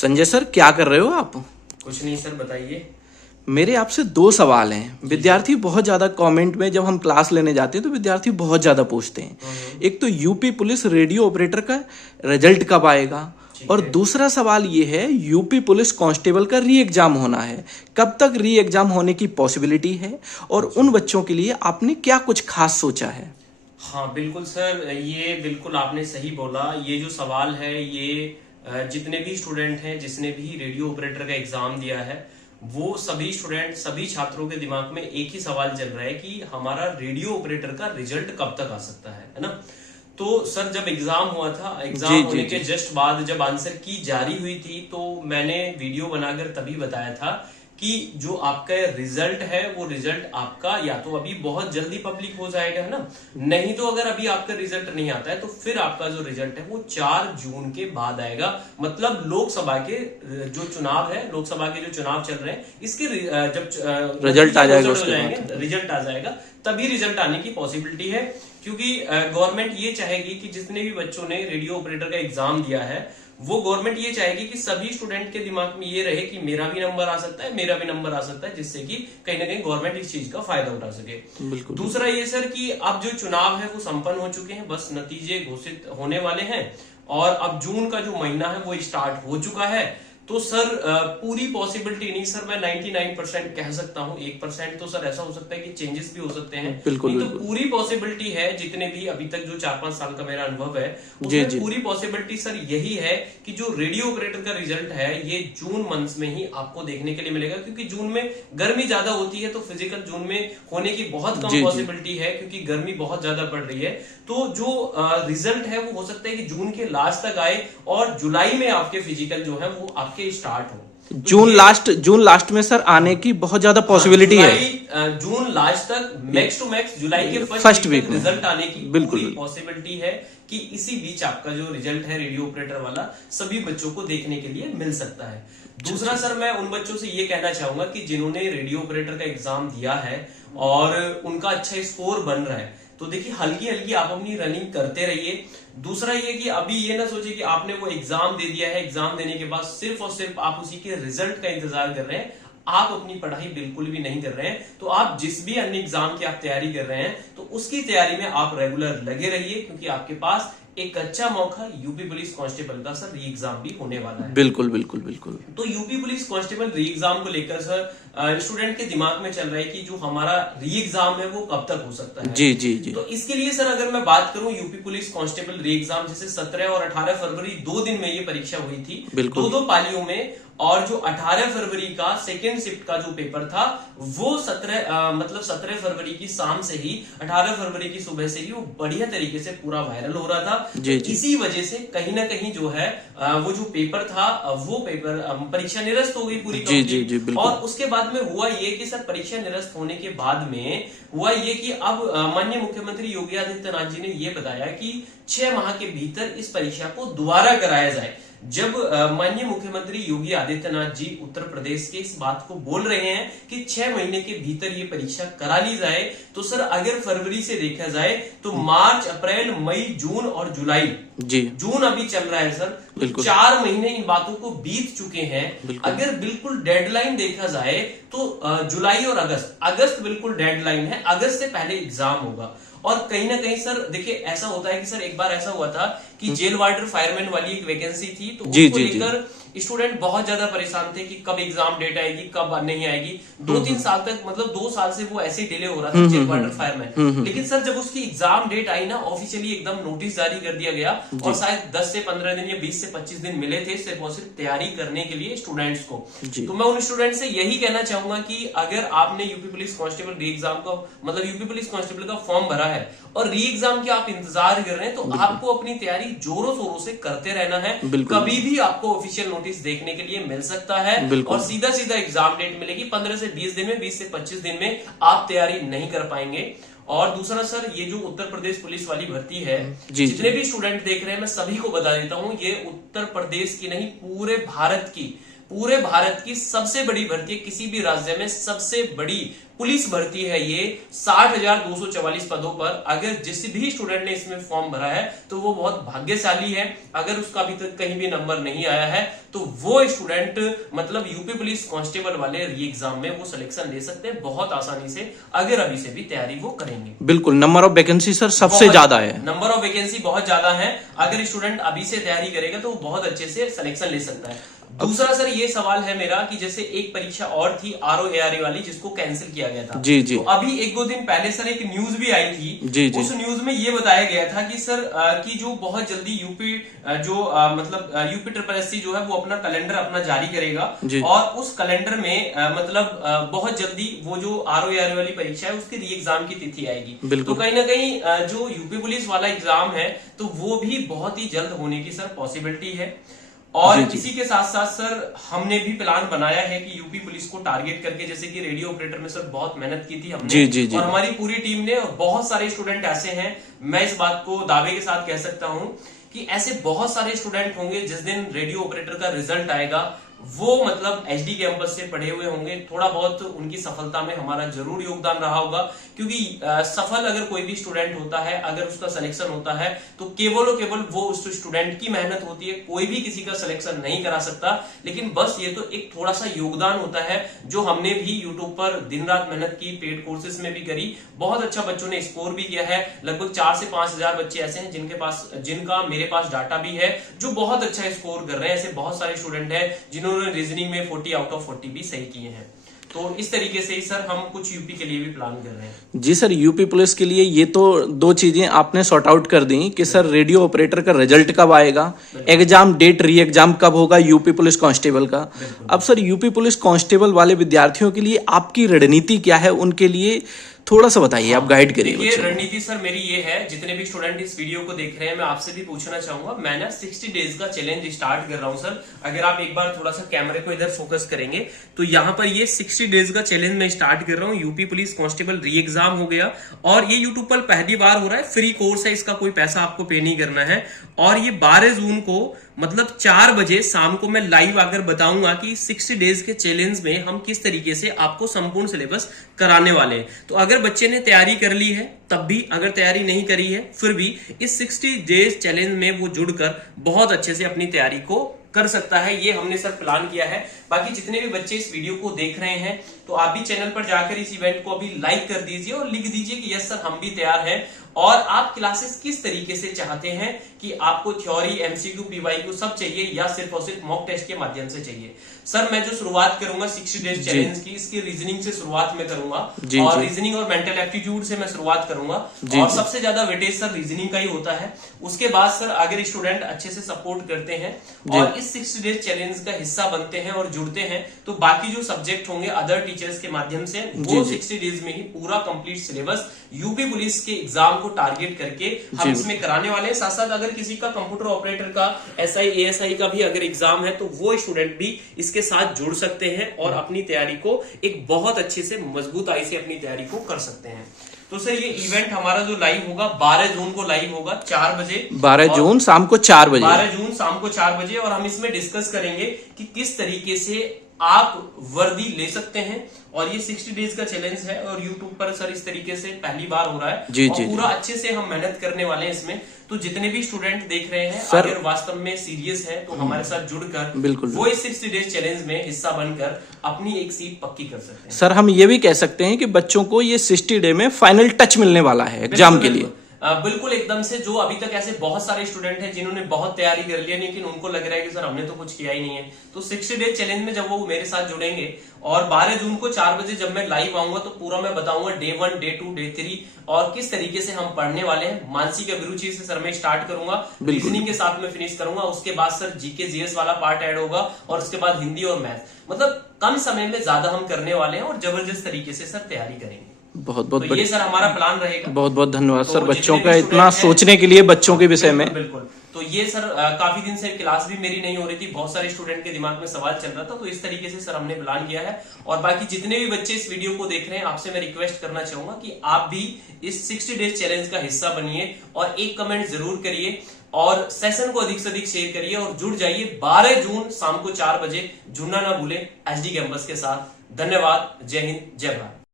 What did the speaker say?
Sanjay sir, क्या कर रहे हो आप? कुछ नहीं सर, बताइए। मेरे आपसे दो सवाल हैं। विद्यार्थी बहुत ज़्यादा कमेंट में, जब हम क्लास लेने जाते हैं तो विद्यार्थी बहुत ज़्यादा पूछते हैं। एक तो यूपी पुलिस रेडियो ऑपरेटर का रिजल्ट कब आएगा, और दूसरा सवाल ये है यूपी पुलिस कांस्टेबल का री एग्जाम होना है, कब तक री एग्जाम होने की पॉसिबिलिटी है, और उन बच्चों के लिए आपने क्या कुछ खास सोचा है? हाँ बिल्कुल सर, ये बिल्कुल आपने सही बोला। ये जो सवाल है ये जितने भी स्टूडेंट हैं, जिसने भी रेडियो ऑपरेटर का एग्जाम दिया है, वो सभी स्टूडेंट, सभी छात्रों के दिमाग में एक ही सवाल चल रहा है कि हमारा रेडियो ऑपरेटर का रिजल्ट कब तक आ सकता है ना। तो सर, जब एग्जाम हुआ था, एग्जाम होने के जस्ट बाद जब आंसर की जारी हुई थी, तो मैंने वीडियो बनाकर तभी बताया था कि जो आपका रिजल्ट है वो रिजल्ट आपका या तो अभी बहुत जल्दी पब्लिक हो जाएगा, है ना, नहीं तो अगर अभी आपका रिजल्ट नहीं आता है तो फिर आपका जो रिजल्ट है वो 4 जून के बाद आएगा। मतलब लोकसभा के जो चुनाव है, लोकसभा के जो चुनाव चल रहे हैं, इसके जब रिजल्ट आ जाएगा, रिजल्ट आ जाएगा, तभी रिजल्ट आने की पॉसिबिलिटी है। क्योंकि गवर्नमेंट ये चाहेगी कि जितने भी बच्चों ने रेडियो ऑपरेटर का एग्जाम दिया है, वो गवर्नमेंट ये चाहेगी कि सभी स्टूडेंट के दिमाग में ये रहे कि मेरा भी नंबर आ सकता है, मेरा भी नंबर आ सकता है, जिससे कि कहीं ना कहीं गवर्नमेंट इस चीज का फायदा उठा सके। दूसरा ये सर कि अब जो चुनाव है वो संपन्न हो चुके हैं, बस नतीजे घोषित होने वाले हैं, और अब जून का जो महीना है वो स्टार्ट हो चुका है। तो सर पूरी पॉसिबिलिटी नहीं सर, मैं 99% कह सकता हूं, 1% तो सर ऐसा हो सकता है कि चेंजेस भी हो सकते हैं। बिल्कुल, तो पूरी पॉसिबिलिटी है, जितने भी अभी तक जो 4-5 साल का मेरा अनुभव है, उसमें पूरी पॉसिबिलिटी सर यही है कि जो रेडियो ऑपरेटर का रिजल्ट है ये जून मंथ में ही आपको देखने के लिए मिलेगा। क्योंकि जून में गर्मी ज्यादा होती है, तो फिजिकल जून में होने की बहुत कम पॉसिबिलिटी है, क्योंकि गर्मी बहुत ज्यादा बढ़ रही है। तो जो रिजल्ट है वो हो सकता है कि जून के लास्ट तक आए, और जुलाई में आपके फिजिकल जो है वो आपके स्टार्ट हो। जून लास्ट में सर आने की बहुत ज्यादा पॉसिबिलिटी है। जून लास्ट तक, मैक्स टू मैक्स जुलाई के फर्स्ट वीक में रिजल्ट आने की बिल्कुल पॉसिबिलिटी है कि इसी बीच आपका जो रिजल्ट है रेडियो ऑपरेटर वाला सभी बच्चों को देखने के लिए मिल सकता है। दूसरा सर, मैं उन बच्चों से ये कहना चाहूंगा कि जिन्होंने रेडियो ऑपरेटर का एग्जाम दिया है और उनका अच्छा स्कोर बन रहा है, तो देखिए हल्की हल्की आप अपनी रनिंग करते रहिए। दूसरा ये कि अभी ये ना सोचिए कि आपने वो एग्जाम दे दिया है, एग्जाम देने के बाद सिर्फ और सिर्फ आप उसी के रिजल्ट का इंतजार कर रहे हैं, आप अपनी पढ़ाई बिल्कुल भी नहीं कर रहे हैं। तो आप जिस भी अन्य एग्जाम की आप तैयारी कर रहे हैं, तो उसकी तैयारी में आप रेगुलर लगे रहिए, क्योंकि आपके पास एक अच्छा मौका यूपी पुलिस कांस्टेबल का सर री एग्जाम भी होने वाला है। बिल्कुल बिल्कुल बिल्कुल। तो यूपी पुलिस कांस्टेबल री एग्जाम को लेकर सर स्टूडेंट के दिमाग में चल रहा है कि जो हमारा री एग्जाम है वो कब तक हो सकता है। जी जी जी। तो इसके लिए सर अगर मैं बात करूं, यूपी पुलिस कांस्टेबल री एग्जाम जैसे 17 और 18 फरवरी 2 दिन में ये परीक्षा हुई थी, दो पालियों में, और जो 18 फरवरी का सेकेंड शिफ्ट का जो पेपर था वो 17 फरवरी की शाम से ही 18 फरवरी की सुबह से ही वो बढ़िया तरीके से पूरा वायरल हो रहा था। तो इसी वजह से कहीं ना कहीं जो है वो जो पेपर था वो पेपर परीक्षा निरस्त हो गई पूरी कंप्लीट। और उसके बाद में हुआ ये कि सर परीक्षा निरस्त होने के बाद में हुआ ये कि अब माननीय मुख्यमंत्री योगी आदित्यनाथ जी ने ये बताया कि 6 माह के भीतर इस परीक्षा को दोबारा कराया जाए। जब माननीय मुख्यमंत्री योगी आदित्यनाथ जी उत्तर प्रदेश के इस बात को बोल रहे हैं कि 6 महीने के भीतर ये परीक्षा करा ली जाए, तो सर अगर फरवरी से देखा जाए तो मार्च, अप्रैल, मई, जून और जुलाई, जून अभी चल रहा है सर, 4 महीने इन बातों को बीत चुके हैं। अगर बिल्कुल डेडलाइन देखा जाए तो जुलाई और अगस्त बिल्कुल डेडलाइन है, अगस्त से पहले एग्जाम होगा। और कहीं ना कहीं सर देखिए ऐसा होता है कि सर एक बार ऐसा हुआ था कि जेल वार्डर फायरमैन वाली एक वैकेंसी थी, तो उसको लेकर स्टूडेंट बहुत ज्यादा परेशान थे कि कब एग्जाम डेट आएगी, कब नहीं आएगी। 2-3 साल तक, मतलब 2 साल से वो ऐसे डिले हो रहा था जेल वार्डर फायरमैन। लेकिन सर जब उसकी एग्जाम डेट आई ना, ऑफिशियली एकदम नोटिस जारी कर दिया गया, और शायद 10 से 15 दिन या 20 से 25 दिन मिले थे सिर्फ और सिर्फ तैयारी करने के लिए स्टूडेंट्स को। तो मैं उन स्टूडेंट से यही कहना चाहूंगा कि अगर आपने यूपी पुलिस कांस्टेबल री एग्जाम का, मतलब यूपी पुलिस कांस्टेबल का फॉर्म भरा है और री एग्जाम के आप इंतजार कर रहे हैं, तो आपको अपनी तैयारी जोरों शोरों से करते रहना है। कभी भी आपको ऑफिशियल नोटिस देखने के लिए मिल सकता है, और सीधा सीधा एग्जाम डेट मिलेगी 15 से 20 दिन में, 20 से 25 दिन में आप तैयारी नहीं कर पाएंगे। और दूसरा सर, ये जो उत्तर प्रदेश पुलिस वाली भर्ती है, जितने भी स्टूडेंट देख रहे हैं मैं सभी को बता देता हूं, ये उत्तर प्रदेश की नहीं पूरे भारत की सबसे बड़ी भर्ती है। किसी भी राज्य में सबसे बड़ी पुलिस भर्ती है ये 60,244 पदों पर। अगर जिस भी स्टूडेंट ने इसमें फॉर्म भरा है तो वो बहुत भाग्यशाली है। अगर उसका अभी तक कहीं भी नंबर नहीं आया है तो वो स्टूडेंट मतलब यूपी पुलिस कांस्टेबल वाले री एग्जाम में वो सिलेक्शन ले सकते हैं बहुत आसानी से, अगर अभी से भी तैयारी वो करेंगे। बिल्कुल, नंबर ऑफ वैकेंसी सर सबसे ज्यादा है, नंबर ऑफ वैकेंसी बहुत ज्यादा है। अगर स्टूडेंट अभी से तैयारी करेगा तो वो बहुत अच्छे से सिलेक्शन ले सकता है। दूसरा सर ये सवाल है मेरा कि जैसे एक परीक्षा और थी ROARE वाली जिसको कैंसिल किया गया था। जी जी। तो अभी 1-2 दिन पहले सर एक न्यूज भी आई थी। जी जी। उस न्यूज में ये बताया गया था कि सर कि जो बहुत जल्दी यूपी मतलब यूपी SSC जो है वो अपना कैलेंडर अपना जारी करेगा और उस कैलेंडर में मतलब बहुत जल्दी वो जो ROARE वाली परीक्षा है उसके री एग्जाम की तिथि आएगी। तो कहीं ना कहीं जो यूपी पुलिस वाला एग्जाम है तो वो भी बहुत ही जल्द होने की सर पॉसिबिलिटी है। और इसी के साथ साथ सर हमने भी प्लान बनाया है कि यूपी पुलिस को टारगेट करके, जैसे कि रेडियो ऑपरेटर में सर बहुत मेहनत की थी हमने जी। और हमारी पूरी टीम ने, और बहुत सारे स्टूडेंट ऐसे हैं, मैं इस बात को दावे के साथ कह सकता हूं कि ऐसे बहुत सारे स्टूडेंट होंगे जिस दिन रेडियो ऑपरेटर का रिजल्ट आएगा वो मतलब एचडी कैंपस से पढ़े हुए होंगे। थोड़ा बहुत उनकी सफलता में हमारा जरूर योगदान रहा होगा, क्योंकि सफल अगर कोई भी स्टूडेंट होता है, अगर उसका सिलेक्शन होता है तो केवल और केवल वो उस स्टूडेंट की मेहनत होती है। कोई भी किसी का सिलेक्शन नहीं करा सकता, लेकिन बस ये तो एक थोड़ा सा योगदान होता है जो हमने भी यूट्यूब पर दिन रात मेहनत की, पेड कोर्सेज में भी करी। बहुत अच्छा बच्चों ने स्कोर भी किया है। लगभग 4 से 5 हजार बच्चे ऐसे हैं जिनका मेरे पास डाटा भी है जो बहुत अच्छा स्कोर कर रहे हैं। ऐसे बहुत सारे स्टूडेंट हैं जिन्होंने रीजनिंग में 40 आउट ऑफ 40 भी सही किए हैं। तो इस तरीके से ही सर हम कुछ यूपी के लिए भी प्लान कर रहे हैं। जी सर, यूपी पुलिस के लिए ये तो 2 चीजें आपने सॉर्ट आउट कर दी कि सर रेडियो ऑपरेटर का रिजल्ट कब आएगा, एग्जाम डेट, री एग्जाम कब होगा यूपी पुलिस कांस्टेबल का। अब सर यूपी पुलिस कांस्टेबल वाले विद्यार्थियों के लिए आपकी रणनीति क्या है, उनके लिए थोड़ा सा बताइए, आप गाइड करिए। ये रणनीति सर मेरी ये है, जितने भी स्टूडेंट इस वीडियो को देख रहे हैं मैं आपसे भी पूछना चाहूंगा। मैं ना 60 डेज का चैलेंज स्टार्ट कर रहा हूं सर। अगर आप एक बार थोड़ा सा कैमरे को इधर फोकस करेंगे तो यहाँ पर ये 60 डेज का चैलेंज मैं स्टार्ट कर रहा हूँ। यूपी पुलिस कांस्टेबल री एग्जाम हो गया और ये यूट्यूब पर पहली बार हो रहा है। फ्री कोर्स है, इसका कोई पैसा आपको पे नहीं करना है। और ये 12 जून को मतलब 4 बजे शाम को मैं लाइव आकर बताऊंगा कि 60 डेज के चैलेंज में हम किस तरीके से आपको संपूर्ण सिलेबस कराने वाले हैं। तो अगर बच्चे ने तैयारी कर ली है तब भी, अगर तैयारी नहीं करी है फिर भी इस 60 डेज चैलेंज में वो जुड़कर बहुत अच्छे से अपनी तैयारी को कर सकता है। ये हमने सर प्लान किया है। बाकी जितने भी बच्चे इस वीडियो को देख रहे हैं तो आप भी चैनल पर जाकर इस इवेंट को अभी लाइक कर दीजिए और लिख दीजिए कि यस सर हम भी तैयार हैं। और आप क्लासेस किस तरीके से चाहते हैं कि आपको थ्योरी, एमसीक्यू, पीवाईक्यू सब चाहिए या सिर्फ और सिर्फ मॉक टेस्ट के माध्यम से चाहिए। सर मैं जो शुरुआत करूंगा 60 डेज चैलेंज की, इसकी रीजनिंग से शुरुआत में करूंगा और रीजनिंग और मेंटल एप्टीट्यूड से मैं शुरुआत करूंगा और सबसे ज्यादा वेटेज सर रीजनिंग का ही होता है। उसके बाद सर अगर स्टूडेंट अच्छे से सपोर्ट करते हैं और इस 60 डेज चैलेंज का हिस्सा बनते हैं और जुड़ते हैं तो बाकी जो सब्जेक्ट होंगे अदर टीचर्स के माध्यम से वो 60 डेज में ही पूरा कंप्लीट सिलेबस यूपी पुलिस के एग्जाम को टारगेट करके हम इसमें कराने वाले हैं। साथ साथ अगर किसी का कंप्यूटर ऑपरेटर का, SI ASI का भी अगर एग्जाम है तो वो स्टूडेंट भी इसके साथ जुड़ सकते हैं और अपनी तैयारी को एक बहुत अच्छे से मजबूताई से अपनी तैयारी को कर सकते हैं। तो सर ये इवेंट हमारा जो लाइव होगा 12 जून को लाइव होगा 4 बजे, 12 जून शाम को 4 बजे, 12 जून शाम को 4 बजे। और हम इसमें डिस्कस करेंगे कि किस तरीके से आप वर्दी ले सकते हैं। और ये 60 डेज का चैलेंज है और यूट्यूब पर सर इस तरीके से पहली बार हो रहा है और पूरा अच्छे से हम मेहनत करने वाले हैं इसमें। तो जितने भी स्टूडेंट देख रहे हैं अगर वास्तव में सीरियस है तो हमारे साथ जुड़कर बिल्कुल वो इस 60 डेज चैलेंज में हिस्सा बनकर अपनी एक सीट पक्की कर सकते हैं। सर हम ये भी कह सकते हैं कि बच्चों को ये 60 डे में फाइनल टच मिलने वाला है एग्जाम के लिए। बिल्कुल एकदम से। जो अभी तक ऐसे बहुत सारे स्टूडेंट हैं जिन्होंने बहुत तैयारी कर लिया लेकिन उनको लग रहा है कि सर हमने तो कुछ किया ही नहीं है, तो 60 डेज चैलेंज में जब वो मेरे साथ जुड़ेंगे और 12 जून को 4 बजे जब मैं लाइव आऊंगा तो पूरा मैं बताऊंगा डे 1, डे 2, डे 3 और किस तरीके से हम पढ़ने वाले हैं। मानसिक अभिरुचि से सर मैं स्टार्ट करूंगा, रीजनिंग के साथ में फिनिश करूंगा, उसके बाद सर जीके जीएस वाला पार्ट ऐड होगा और उसके बाद हिंदी और मैथ। मतलब कम समय में ज्यादा हम करने वाले हैं और जबरदस्त तरीके से सर तैयारी करेंगे। बहुत बहुत तो ये सर हमारा प्लान रहेगा। बहुत बहुत धन्यवाद सर बच्चों का इतना सोचने के लिए, बच्चों के विषय में। बिल्कुल। तो ये सर काफी दिन से क्लास भी मेरी नहीं हो रही थी, बहुत सारे स्टूडेंट के दिमाग में सवाल चल रहा था, तो इस तरीके से सर हमने प्लान किया है। और बाकी जितने भी बच्चे इस वीडियो को देख रहे हैं आपसे मैं रिक्वेस्ट करना चाहूंगा कि आप भी इस 60 डेज चैलेंज का हिस्सा बनिए और एक कमेंट जरूर करिए और सेशन को अधिक से अधिक शेयर करिए और जुड़ जाइए। 12 जून शाम को 4 बजे जुड़ना ना भूलें एचडी कैंपस के साथ। धन्यवाद। जय हिंद, जय भारत।